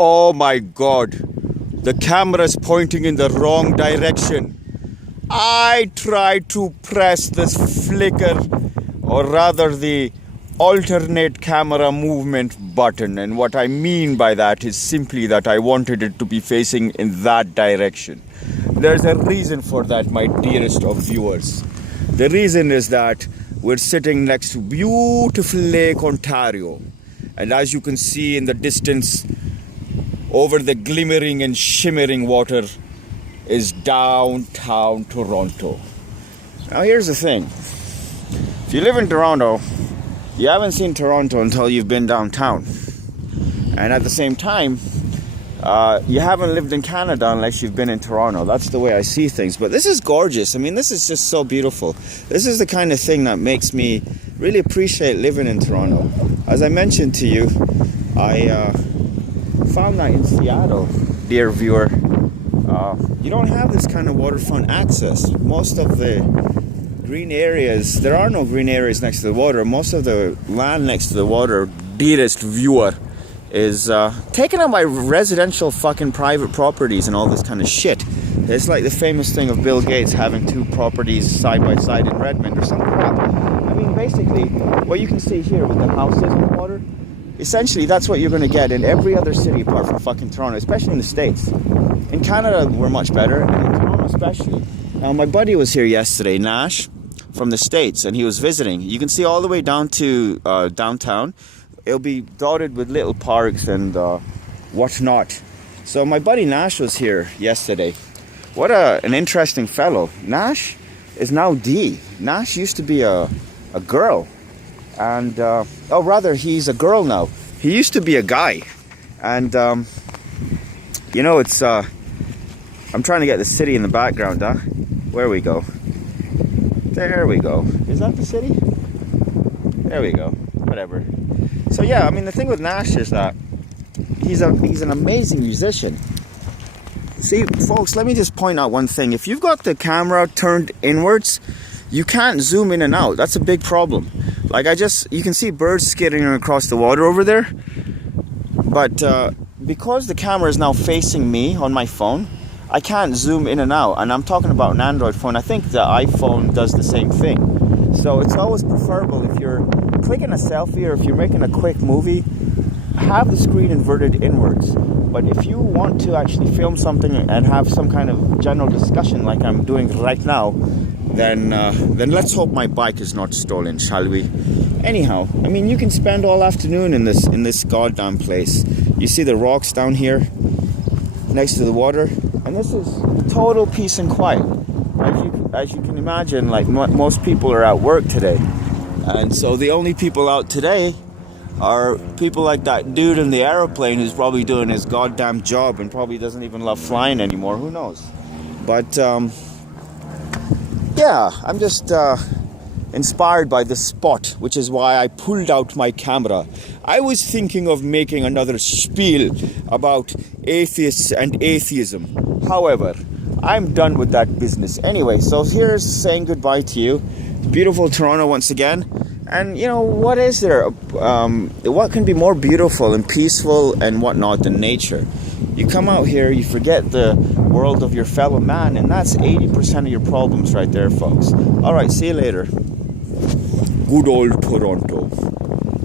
Oh my God, the camera's pointing in the wrong direction. I tried to press this flicker, or rather the alternate camera movement button, and what I mean by that is simply that I wanted it to be facing in that direction. There's a reason for that, my dearest of viewers. The reason is that we're sitting next to beautiful Lake Ontario, and as you can see in the distance, over the glimmering and shimmering water is downtown Toronto. Now here's the thing. If you live in Toronto, you haven't seen Toronto until you've been downtown. And at the same time, you haven't lived in Canada unless you've been in Toronto. That's the way I see things. But this is gorgeous. I mean, this is just so beautiful. This is the kind of thing that makes me really appreciate living in Toronto. As I mentioned to you, I found that in Seattle, dear viewer, you don't have this kind of waterfront access. Most of the green areas, there are no green areas next to the water. Most of the land next to the water, dearest viewer, is taken up by residential fucking private properties and all this kind of shit. It's like the famous thing of Bill Gates having two properties side by side in Redmond or some crap. I mean, basically, what you can see here with the houses in the water, essentially that's what you're going to get in every other city apart from fucking Toronto, especially in the States. In Canada, we're much better, and in Toronto especially. Now, my buddy was here yesterday, Nash, from the States, and he was visiting. You can see all the way down to downtown. It'll be dotted with little parks and whatnot. So my buddy Nash was here yesterday. What an interesting fellow. Nash is now D. Nash used to be a girl. And, oh, rather, he's a girl now. He used to be a guy. And, you know, it's, I'm trying to get the city in the background, huh? Where we go? There we go. Is that the city? There we go. Whatever. So, yeah, I mean, the thing with Nash is that he's an amazing musician. See, folks, let me just point out one thing. If you've got the camera turned inwards, you can't zoom in and out. That's a big problem. Like you can see birds skittering across the water over there. But because the camera is now facing me on my phone, I can't zoom in and out. And I'm talking about an Android phone. I think the iPhone does the same thing. So it's always preferable if you're clicking a selfie or if you're making a quick movie, have the screen inverted inwards. But if you want to actually film something and have some kind of general discussion like I'm doing right now, then let's hope my bike is not stolen, shall we? Anyhow, I mean, you can spend all afternoon in this goddamn place. You see the rocks down here next to the water, and this is total peace and quiet. As you can imagine, like most people are at work today, and so the only people out today are people like that dude in the aeroplane who's probably doing his goddamn job and probably doesn't even love flying anymore. Who knows? But yeah, I'm just inspired by this spot, which is why I pulled out my camera. I was thinking of making another spiel about atheists and atheism. However, I'm done with that business. Anyway, so here's saying goodbye to you. Beautiful Toronto once again. And, you know, what is there? What can be more beautiful and peaceful and whatnot than nature? You come out here, you forget the world of your fellow man, and that's 80% of your problems right there, folks. All right, see you later. Good old Toronto.